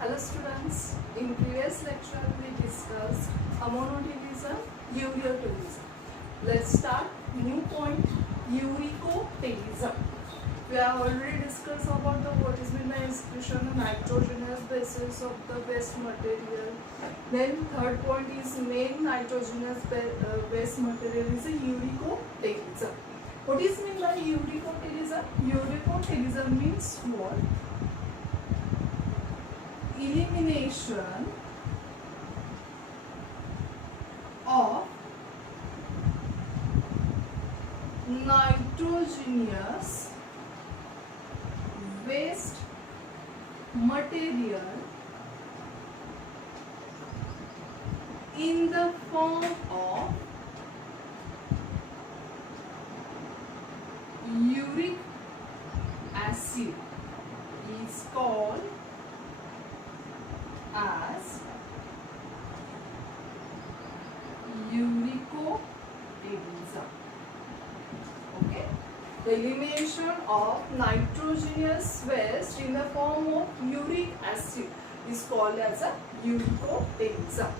Hello students, in previous lecture we discussed ammonotourism, ureotourism. Let's start new point, uricotourism. We have already discussed about what is been the excretion of nitrogenous basis of the waste material. Then third point is main nitrogenous waste material is a uricotourism. What is meant by uricotourism? Uricotourism means what? Elimination of nitrogenous waste material in the form of uric acid is called as uricotourism. Okay, the elimination of nitrogenous waste in the form of uric acid is called as a uricotourism.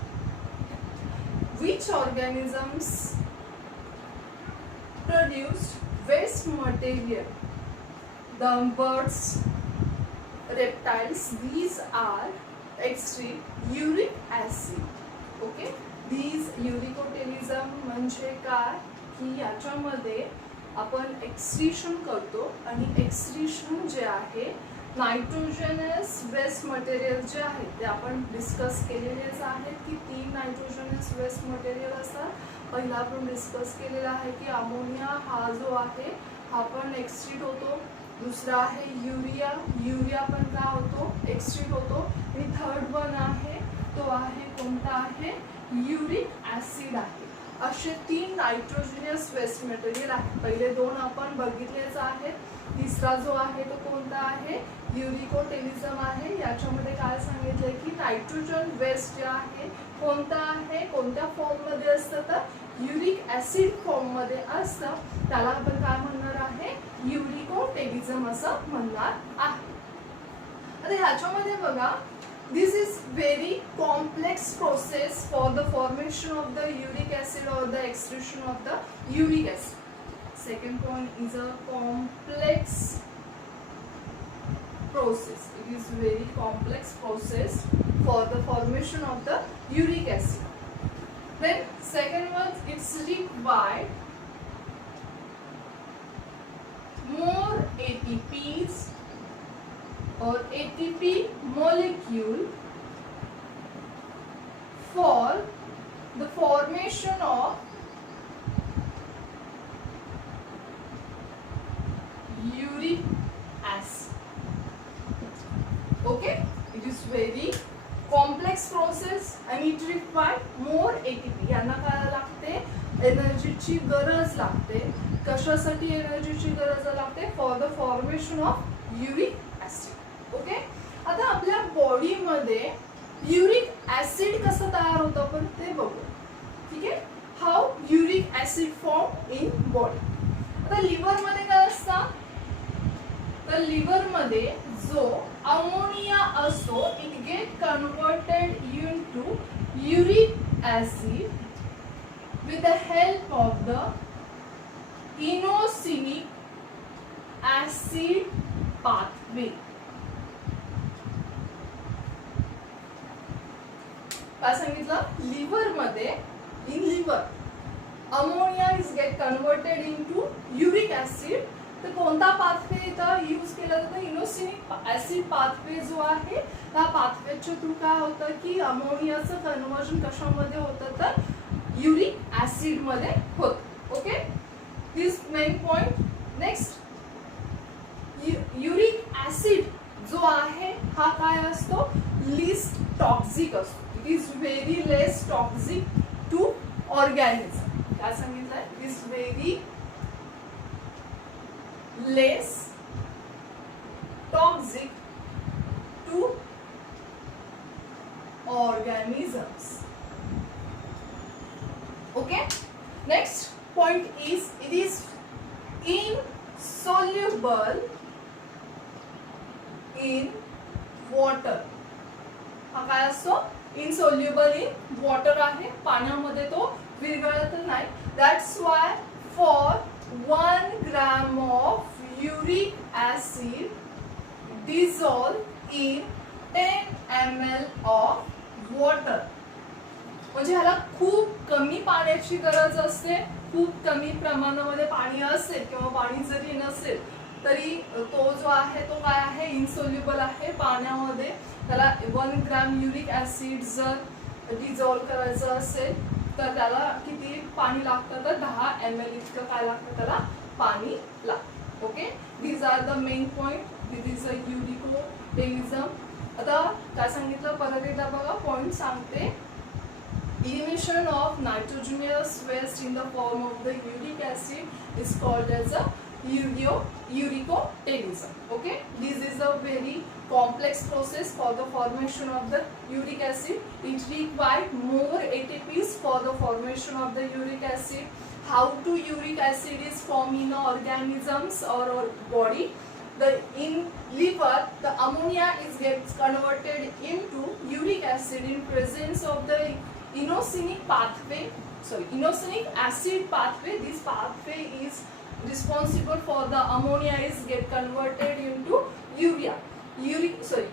Which organisms produced waste material? The birds, reptiles, these are excrete uric acid. Okay, these uricotourism म्हणजे काय की याच्यामध्ये आपण excretion करतो आणि excretion जे आहे nitrogenous waste material जे आहे ते आपण डिस्कस केलेलेच आहेत की 3 नायट्रोजनस वेस्ट मटेरियल असतात. पहिला आपण डिस्कस केलेला आहे की अमोनिया हा जो आहे हा पण एक्सक्रीट होतो. दूसरा आहे यूरिया, यूरिया पण का होतो एक्सक्रीट होतो. आणि थर्ड वन आहे तो आहे कोणता आहे यूरिक ऍसिड आहे. असे 3 नायट्रोजनस वेस्ट मटेरियल आहे. पहिले 2 आपण बघितलेच आहेत. तिसरा जो आहे तो कोणता आहे युरिकोटोरिझम आहे. याच्यामध्ये काय सांगितलंय की नायट्रोजन वेस्ट जे आहे कोणता आहे कोणत्या फॉर्म मध्ये असतं तर यूरिक ऍसिड फॉर्म मध्ये असतं. त्याला आपण काय म्हणणार आहे युरिकोटोरिझम असं म्हणणार आहे. आता ह्याच्यामध्ये बघा this is very complex process for the formation of the uric acid or the excretion of the uric acid. Second point is a complex process. It is very complex process for the formation of the uric acid. Then second one, it's required more ATPs or ATP molecule for the formation of uric acid. Okay, it is very complex process and it requires more ATP. यांना काय लागते एनर्जीची गरज लागते. कशासाठी एनर्जीची गरज लागते for the formation of uric acid. Okay, आता आपल्या बॉडी मध्ये यूरिक ऍसिड कसं तयार होतं आपण ते बघू. ठीक आहे, how uric acid form in body. आता लिव्हर मध्ये काय असतं तर लिव्हर मध्ये जो अमोनिया असतो it get converted into uric acid with the help of the inosinic acid pathway. काय सांगितलं लिव्हर मध्ये in liver ammonia is get converted into uric acid. तर कोणता पाथवे इथं यूज केला जातो इनोसिनिक ऍसिड पाथवे जो आहे त्या पाथवेच्या थ्रू काय होतं की अमोनियाचं कन्वर्जन कशामध्ये होतं तर यूरिक ऍसिड मध्ये होतं. Okay, this main point. Next uric acid जो आहे हा काय असतो लिस्ट टॉक्सिक असतो. It is very less toxic to organism. काय सांगितलंय it is very less toxic to organisms. Okay, next point is it is insoluble in water. हा काय असतो, इनसोल्युबल इन वॉटर आहे, पाण्यामध्ये तो विरघळत नाही. That's why for 1 gram of uric acid dissolve in 10 ml of water. म्हणजे ह्याला खूप कमी पाण्याची गरज असते, खूप कमी प्रमाणामध्ये पाणी असेल किंवा पाणी जरी नसेल तरी तो जो आहे तो काय आहे, इनसोल्युबल आहे पाण्यामध्ये. त्याला 1 ग्रॅम युरिक ऍसिड जर डिझॉल्व करायचं असेल तर त्याला किती पाणी लागतं, तर 10 ml इतकं काय लागतं, त्याला पाणी लागतं. Okay, these are the main point. This is a uricotelism. आता काय सांगितलं परत एकदा बघा, पॉइंट सांगते. Elimination of nitrogenous waste in the form of the uric acid is called as a uricotelism. Okay, this is a very complex process for the formation of the uric acid. It requires more ATPs for the formation of the uric acid. How to uric acid is formed in organisms or body. In liver, the ammonia is gets converted into uric acid in presence of the inosinic acid pathway. This pathway is responsible for the ammonia is get converted into uric acid.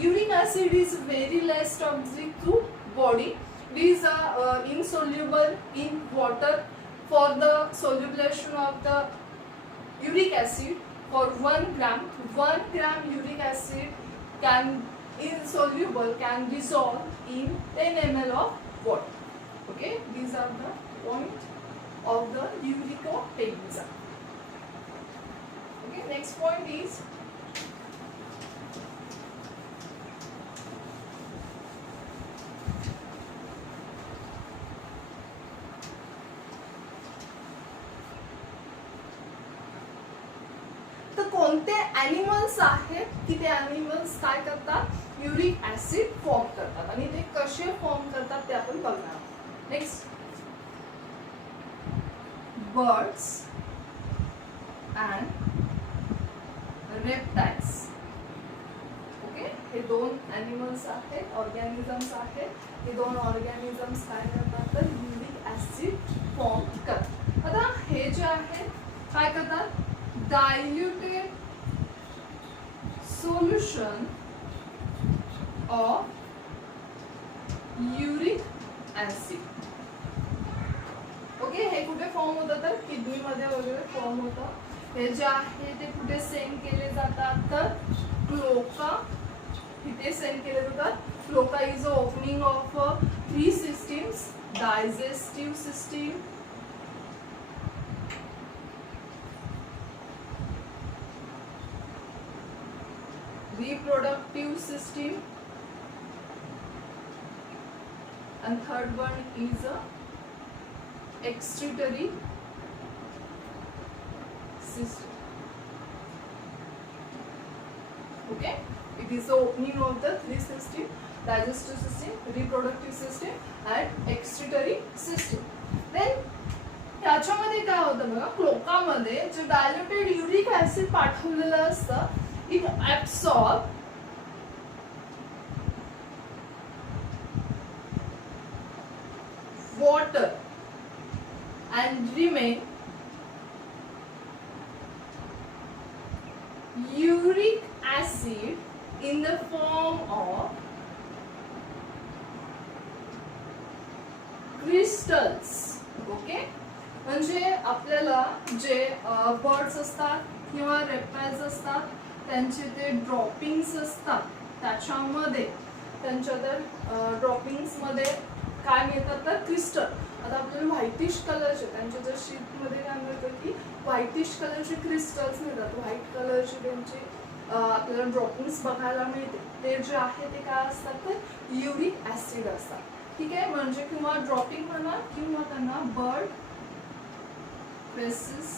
Uric acid is very less toxic to body. These are insoluble in water. For the solubilization of the uric acid, for 1 gram uric acid can insoluble can dissolve in 10 ml of water. Okay, these are the point of the uricotelism. Okay, next point is कोणते animals आहेत की ते animals काय करतात, uric acid form करतात आणि ते कसे फॉर्म करतात ते आपण बघणार. Next, birds and reptiles. Okay, हे 2 ॲनिमल्स आहेत, ऑर्गॅनिझम्स आहेत. हे 2 ऑर्गॅनिझम्स काय करतात, तर युरिक ऍसिड फॉर्म करतात. आता हे जे आहेत काय करतात, diluted solution of uric acid. Okay, हे कुठे फॉर्म होतं, तर किडनी मध्ये वगैरे फॉर्म होतं. हे जे आहे ते कुठे सेंड केले जातात, तर क्लोका इथे सेंड केले जातात. Cloaca is a opening of 3 systems: digestive system, reproductive system, and third one is a excretory system. Okay, it is the opening of the 3 system: digestive system, reproductive system, and excretory system. Then त्याच्यामध्ये काय होतं बघा, क्लोकामध्ये जे diluted uric acid पाठवलेलं असतं, it absorb water and remain uric acid in the form of crystals. Okay, म्हणजे आपल्याला जे बर्ड्स असतात किंवा रेप्टाइल्स असतात त्यांचे ते ड्रॉपिंग्स असतात, त्याच्यामध्ये त्यांच्या तर ड्रॉपिंग्स मध्ये काय मिळतात, तर क्रिस्टल. आता आपल्याला व्हाईटिश कलरचे त्यांच्या जर शीट मध्ये काय मिळतं की व्हाईटिश कलरचे क्रिस्टल्स मिळतात, व्हाईट कलरचे त्यांचे आपल्याला ड्रॉपिंग्स बघायला मिळते. ते जे आहे ते काय असतात, तर युरिक ऍसिड असतात. ठीक आहे, म्हणजे किंवा ड्रॉपिंग म्हणा किंवा त्यांना बर्ड फेसिस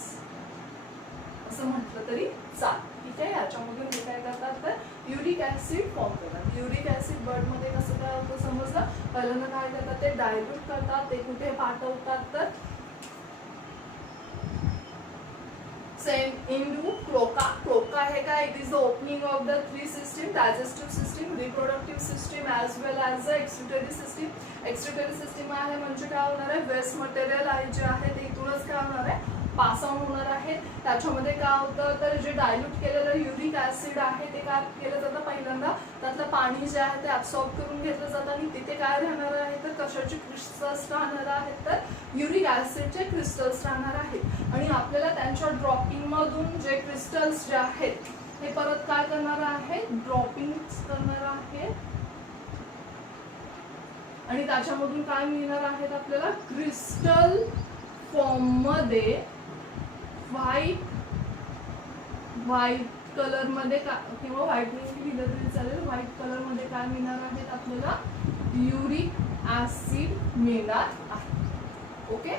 असं म्हटलं तरी चालेल. ठीक आहे, याच्यामधून हे काय करतात, तर युरिक ऍसिड फॉर्म करतात. युरिक ऍसिड बर्ड मध्ये कसं काय होतं समजलं, पहिल्यांदा काय करतात, ते डायल्यूट करतात. ते कुठे पाठवतात, तर Send into cloaca. Cloaca है का? It is the opening of the three system: digestive system, reproductive system, as well as the excretory system. Excretory system आहे म्हणजे काय होणार आहे? वेस्ट मटेरियल आहे जे आहे ते इथूनच काय होणार आहे? पास ऑन होणार आहे. त्याच्यामध्ये काय होतं तर जे डायल्यूट केलेलं युरिक ऍसिड आहे ते काय केलं जातं? पहिल्यांदा त्यातलं पाणी जे आहे ते ऍब्सॉर्ब करून घेतलं जातं आणि तिथे काय राहणार आहे तर कशाचे क्रिस्टल्स राहणार आहेत तर युरिक ऍसिडचे क्रिस्टल्स राहणार आहेत. आणि आपल्याला त्यांच्या ड्रॉपिंग मधून जे क्रिस्टल्स जे आहेत हे परत काय करणार आहे? ड्रॉपिंग करणार आहे आणि त्याच्यामधून काय मिळणार आहेत आपल्याला? क्रिस्टल फॉर्म मध्ये व्हाईट कलर मध्ये किंवा व्हाईट लिहिलं तरी चालेल. व्हाईट कलर मध्ये काय मिळणार आहेत आपल्याला? युरिक ऍसिड मिळणार आहे. ओके,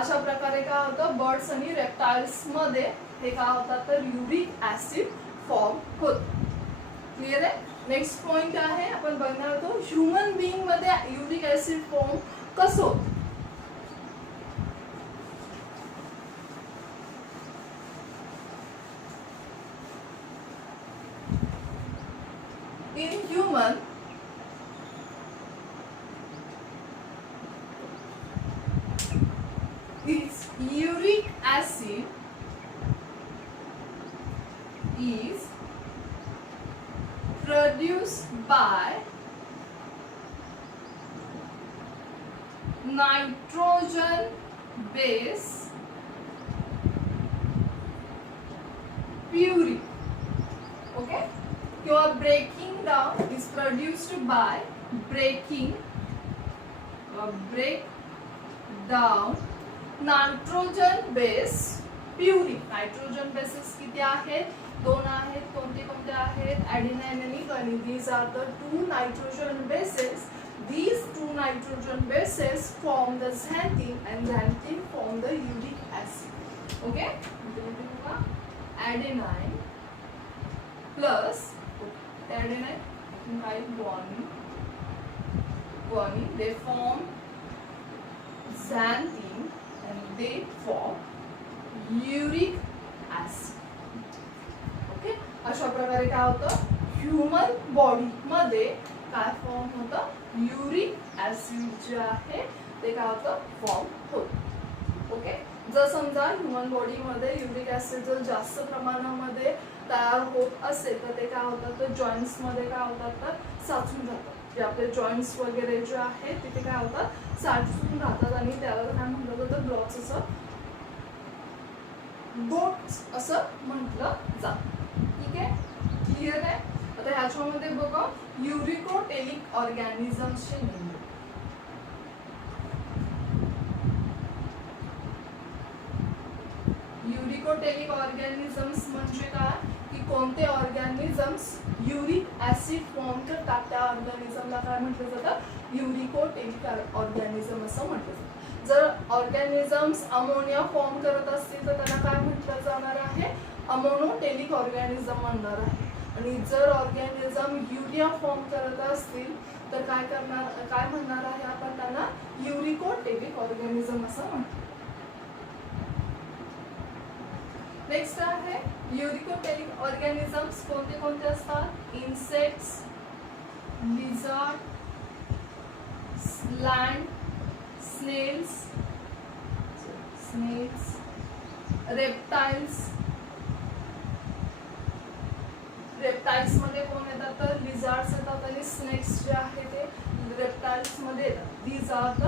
अशा प्रकारे काय होतं? बर्ड्स आणि रेप्टाइल्स मध्ये हे काय होतात तर युरिक ऍसिड फॉर्म होत. क्लिअर आहे? नेक्स्ट पॉइंट आहे आपण बघणार आहोत ह्यूमन बीइंग मध्ये युरिक ऍसिड फॉर्म कसं होतं. In human, its uric acid is produced by nitrogen base purine. Okay, your breaking down is produced by break down nitrogen base purine. Nitrogen bases किती आहेत? 2 आहेत. कोणते कोणते आहेत? ॲडेनाइन आणि guanine. These are the 2 nitrogen bases. These 2 nitrogen bases form the xanthine and xanthine form the uric acid. Okay, adenine plus adenine by guanine, they form xanthine and they form uric acid. Okay, अशा प्रकारे काय होतं? Human body मध्ये काय form होतं? Uric acid जे आहे ते काय होतं? फॉर्म होतं. ओके, जर समजा ह्यूमन बॉडी मध्ये युरिक ऍसिड जर जास्त प्रमाणामध्ये तयार होत असेल तर ते काय होतात तर जॉइंट्स मध्ये काय होतात तर साचून राहतात. जे आपले जॉइंट्स वगैरे जे आहेत तिथे काय होतात? साचून राहतात आणि त्याला काय म्हटलं जातं? ब्लॉक्स असं गोट्स असं म्हटलं जातं. ठीक आहे, क्लिअर आहे? आता ह्याच्यामध्ये बघा युरिकोटेलिक ऑर्गॅनिझम्सचे नेम. युरिकोटेलिक ऑर्गॅनिझम्स म्हणजे काय की कोणते ऑर्गॅनिझम्स युरिक ऍसिड फॉर्म करतात त्या ऑर्गॅनिझमला काय म्हटलं जातं? युरिकोटेलिक ऑर्गॅनिझम असं म्हटलं जातं. जर ऑर्गॅनिझम्स अमोनिया फॉर्म करत असतील तर त्यांना काय म्हटलं जाणार आहे? अमोनोटेलिक ऑर्गॅनिझम म्हणणार आहे. आणि जर ऑर्गॅनिझम युरिया फॉर्म करत असतील तर काय म्हणणार आहे आपण त्यांना? युरिकोटेलिक ऑर्गॅनिझम असं म्हणतो. नेक्स्ट आहे युरिकोटेलिक ऑर्गॅनिझम्स कोणते कोणते असतात? Insects, lizard, land snails, reptiles. Reptiles मध्ये कोण येतात तर लिझार्ड्स येतात आणि स्नेक्स जे आहे ते रेप्टाइल्स मध्ये येतात. These are the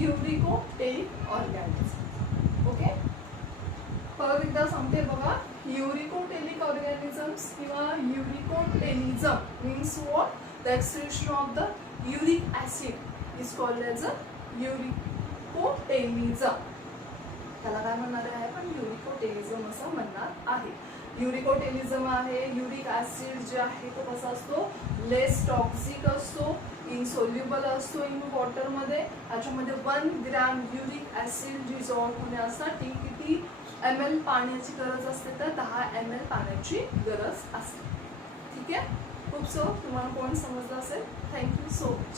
uricotelic organism. Okay, परत एकदा सांगते बघा. युरिकोटेलिक ऑर्गॅनिझम्स किंवा uricotelism means what? The excretion of the uric acid is called as a uricotelism. त्याला काय म्हणणार आहे आपण? युरिकोटेलिझम असं म्हणणार आहे. युरिकोटेलिझम आहे युरिक ऍसिड जे आहे तो कसा असतो? लेस टॉक्सिक असतो, इनसोल्युबल असतो इन वॉटर मध्ये. त्याच्यामध्ये 1 ग्रॅम युरिक ऍसिड डिझॉल्व होण्यासाठी किती ml पाण्याची गरज असते तर 10 ml पाण्याची गरज असते. ठीक आहे, खूप तुम्हाला पॉइंट समजला असेल. Thank you so much.